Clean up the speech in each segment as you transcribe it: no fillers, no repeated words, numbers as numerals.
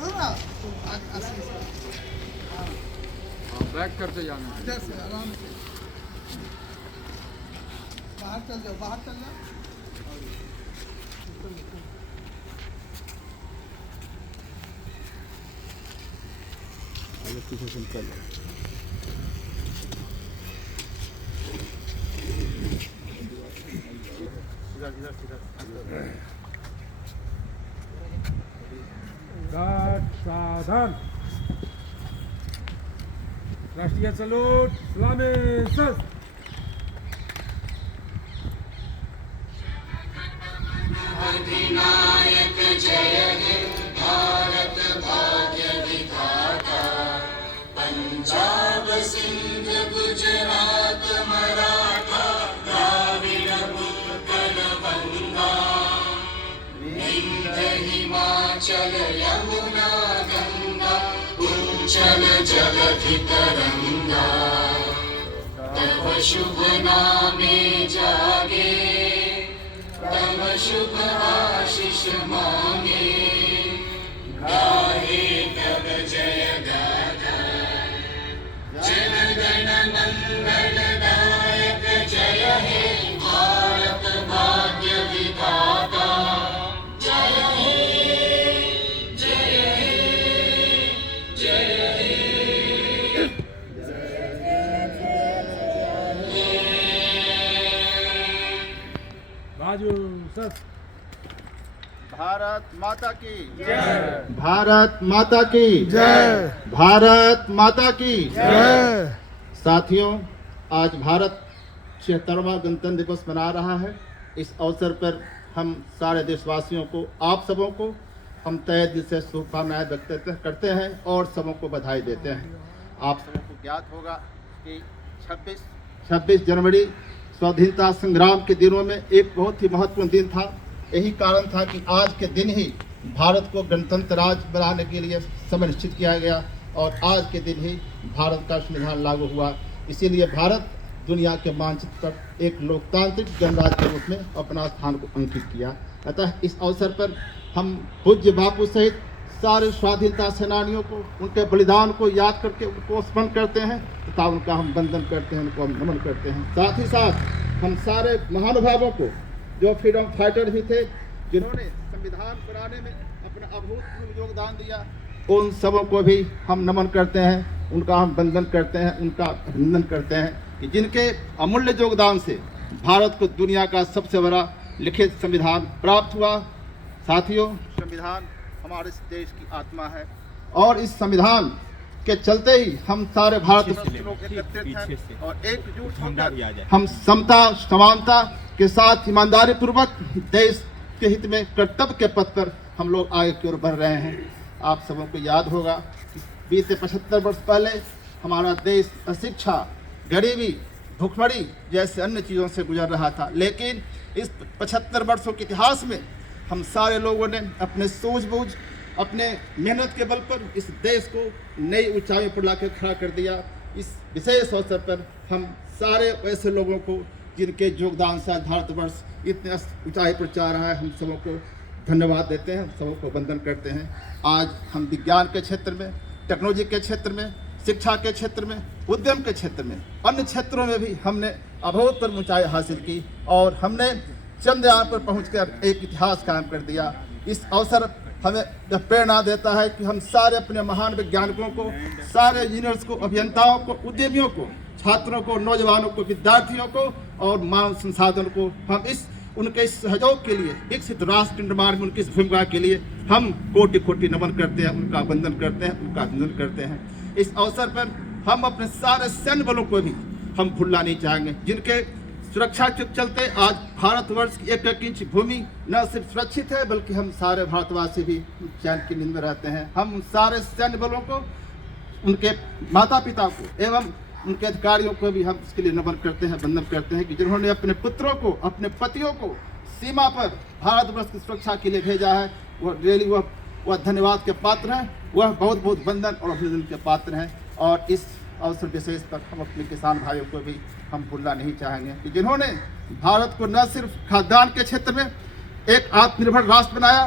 दो ना बैक करते जाना है। इधर से आराम से बाहर चल जाओ, बाहर चल जाओ। सावधान। राष्ट्रीय सलूट, सलामी सर। अधिनायक जय हे भारत भाग्य विधाता, पंजाब सिंध गुजरात मराठा द्राविड़ उत्कल बंगा, विंध्य हिमाचल यमुना गंगा उच्चल जलधि तरंगा, तव शुभ नामे जागे तव शुभ आशीष मांगे, गाहे तव जय गाथा, जन गण मंगलदायक जय हे भारत भाग्य विधाता, जय हे जय हे जय हे। राजू सर। भारत माता की जय। भारत माता की जय। भारत माता की जय। साथियों, आज भारत 76वां गणतंत्र दिवस मना रहा है। इस अवसर पर हम सारे देशवासियों को, आप सबों को हम तहे दिल से शुभकामनाएं व्यक्त करते हैं और सबों को बधाई देते हैं। आप सबों को ज्ञात होगा कि 26 जनवरी स्वाधीनता संग्राम के दिनों में एक बहुत ही महत्वपूर्ण दिन था। यही कारण था कि आज के दिन ही भारत को गणतंत्र राज्य बनाने के लिए समय निश्चित किया गया और आज के दिन ही भारत का संविधान लागू हुआ। इसीलिए भारत दुनिया के मानचित्र पर एक लोकतांत्रिक गणराज्य के रूप में अपना स्थान को अंकित किया। अतः इस अवसर पर हम पूज्य बापू सहित सारे स्वाधीनता सेनानियों को, उनके बलिदान को याद करके उनको स्मरण करते हैं तथा उनका हम वंदन करते हैं, उनको हम नमन करते हैं। साथ ही साथ हम सारे महानुभावों को, जो फ्रीडम फाइटर भी थे, जिन्होंने संविधान बनाने में अपना अभूतपूर्व योगदान दिया, उन सबों को भी हम नमन करते हैं, उनका हम वंदन करते हैं, उनका अभिनंदन करते हैं कि जिनके अमूल्य योगदान से भारत को दुनिया का सबसे बड़ा लिखित संविधान प्राप्त हुआ। साथियों, संविधान हमारे इस देश की आत्मा है और इस संविधान के चलते ही हम सारे भारत लोग एकत्रित हैं और एकजुट होकर हम समता समानता के साथ ईमानदारी पूर्वक देश के हित में कर्तव्य के पथ पर हम लोग आगे की ओर बढ़ रहे हैं। आप सबों को याद होगा कि बीते 75 वर्ष पहले हमारा देश अशिक्षा, गरीबी, भुखमरी जैसे अन्य चीज़ों से गुजर रहा था, लेकिन इस 75 वर्षों के इतिहास में हम सारे लोगों ने अपने सूझबूझ, अपने मेहनत के बल पर इस देश को नई ऊंचाई पर लाकर खड़ा कर दिया। इस विशेष अवसर पर हम सारे ऐसे लोगों को जिनके योगदान से भारतवर्ष इतने ऊंचाई पर जा रहा है, हम सबों को धन्यवाद देते हैं, सबों को वंदन करते हैं। आज हम विज्ञान के क्षेत्र में, टेक्नोलॉजी के क्षेत्र में, शिक्षा के क्षेत्र में, उद्यम के क्षेत्र में, अन्य क्षेत्रों में भी हमने अभूतपूर्व ऊंचाई हासिल की और हमने चंद्रयान पर पहुंचकर एक इतिहास कायम कर दिया। इस अवसर हमें यह प्रेरणा देता है कि हम सारे अपने महान वैज्ञानिकों को, सारे इंजीनियर्स को, अभियंताओं को, उद्यमियों को, छात्रों को, नौजवानों को, विद्यार्थियों को और मानव संसाधन को हम उनके इस सहयोग के लिए, विकसित राष्ट्र निर्माण में उनकी इस भूमिका के लिए हम कोटि कोटि नमन करते हैं, उनका वंदन करते हैं, उनका अभिनंदन करते हैं। इस अवसर पर हम अपने सारे सैन्य बलों को भी हम भूलना नहीं चाहेंगे, जिनके सुरक्षा के चलते आज भारतवर्ष की एक एक इंच भूमि न सिर्फ सुरक्षित है बल्कि हम सारे भारतवासी भी चैन की नींद में रहते हैं। हम सारे सैन्य बलों को, उनके माता पिता को एवं उनके अधिकारियों को भी हम इसके लिए नमन करते हैं, वंदन करते हैं कि जिन्होंने अपने पुत्रों को, अपने पतियों को सीमा पर भारतवर्ष की सुरक्षा के लिए भेजा है। वह रियली वह धन्यवाद के पात्र हैं, वह बहुत बहुत वंदन और अभिनंदन के पात्र हैं। और इस अवसर विशेष पर हम अपने किसान भाइयों को भी हम भूलना नहीं चाहेंगे कि जिन्होंने भारत को न सिर्फ खाद्यान्न के क्षेत्र में एक आत्मनिर्भर राष्ट्र बनाया,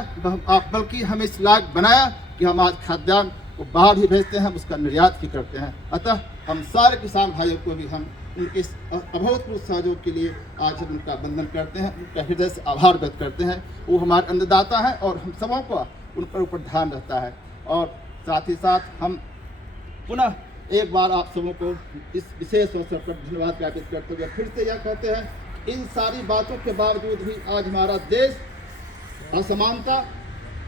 बल्कि हमें इस लायक बनाया कि हम आज खाद्यान्न को बाहर ही भेजते हैं, उसका निर्यात भी करते हैं। अतः हम सारे किसान भाइयों को भी हम उनके इस अभूतपूर्व सहयोग के लिए आज हम उनका वंदन करते हैं, उनका हृदय से आभार व्यक्त करते हैं। वो हमारे अन्नदाता हैं और हम सबों को उन पर ऊपर ध्यान रहता है। और साथ ही साथ हम पुनः एक बार आप सबों को इस विशेष अवसर पर धन्यवाद ज्ञापित करते हुए फिर से यह कहते हैं, इन सारी बातों के बावजूद भी आज हमारा देश असमानता,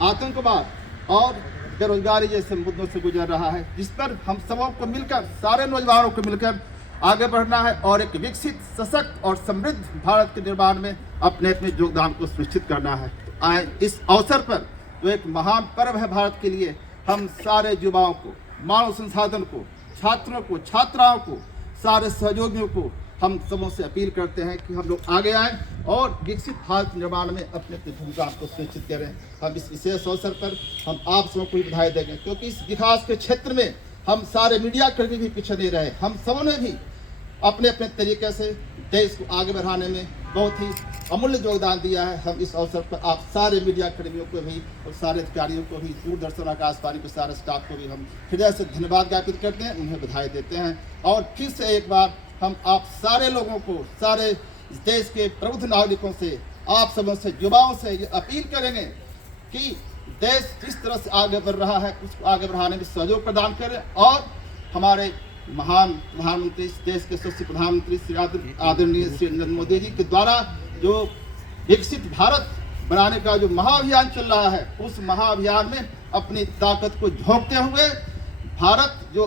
आतंकवाद और बेरोजगारी जैसे मुद्दों से गुजर रहा है, जिस पर हम सबों को मिलकर, सारे नौजवानों को मिलकर आगे बढ़ना है और एक विकसित, सशक्त और समृद्ध भारत के निर्माण में अपने अपने योगदान को सुनिश्चित करना है। तो आए इस अवसर पर जो एक महान पर्व है भारत के लिए, हम सारे युवाओं को, मानव संसाधन को, छात्रों को, छात्राओं को, सारे सहयोगियों को हम सबों से अपील करते हैं कि हम लोग आगे आएँ और विकसित भारत निर्माण में अपने अपने भूमिका को सुनिश्चित करें। हम इस विशेष अवसर पर हम आप सबों को भी बधाई देंगे, क्योंकि इस विकास के क्षेत्र में हम सारे मीडिया कर्मी भी पीछे नहीं रहे। हम सबों ने भी अपने अपने तरीके से देश को आगे बढ़ाने में बहुत ही अमूल्य योगदान दिया है। हम इस अवसर पर आप सारे मीडिया कर्मियों को भी और सारे अधिकारियों को भी, दूरदर्शन, आकाशवाणी के सारे स्टाफ को भी हम हृदय से धन्यवाद ज्ञापित करते हैं, उन्हें बधाई देते हैं। और फिर से एक बार हम आप सारे लोगों को, सारे देश के प्रबुद्ध नागरिकों से, आप सबों से, युवाओं से ये अपील करेंगे कि देश जिस तरह से आगे बढ़ रहा है उसको आगे बढ़ाने में सहयोग प्रदान करें और हमारे महान प्रधानमंत्री, इस देश के यशस्वी प्रधानमंत्री श्री आदरणीय श्री नरेंद्र मोदी जी के द्वारा जो विकसित भारत बनाने का जो महाअभियान चल रहा है, उस महाअभियान में अपनी ताकत को झोंकते हुए भारत जो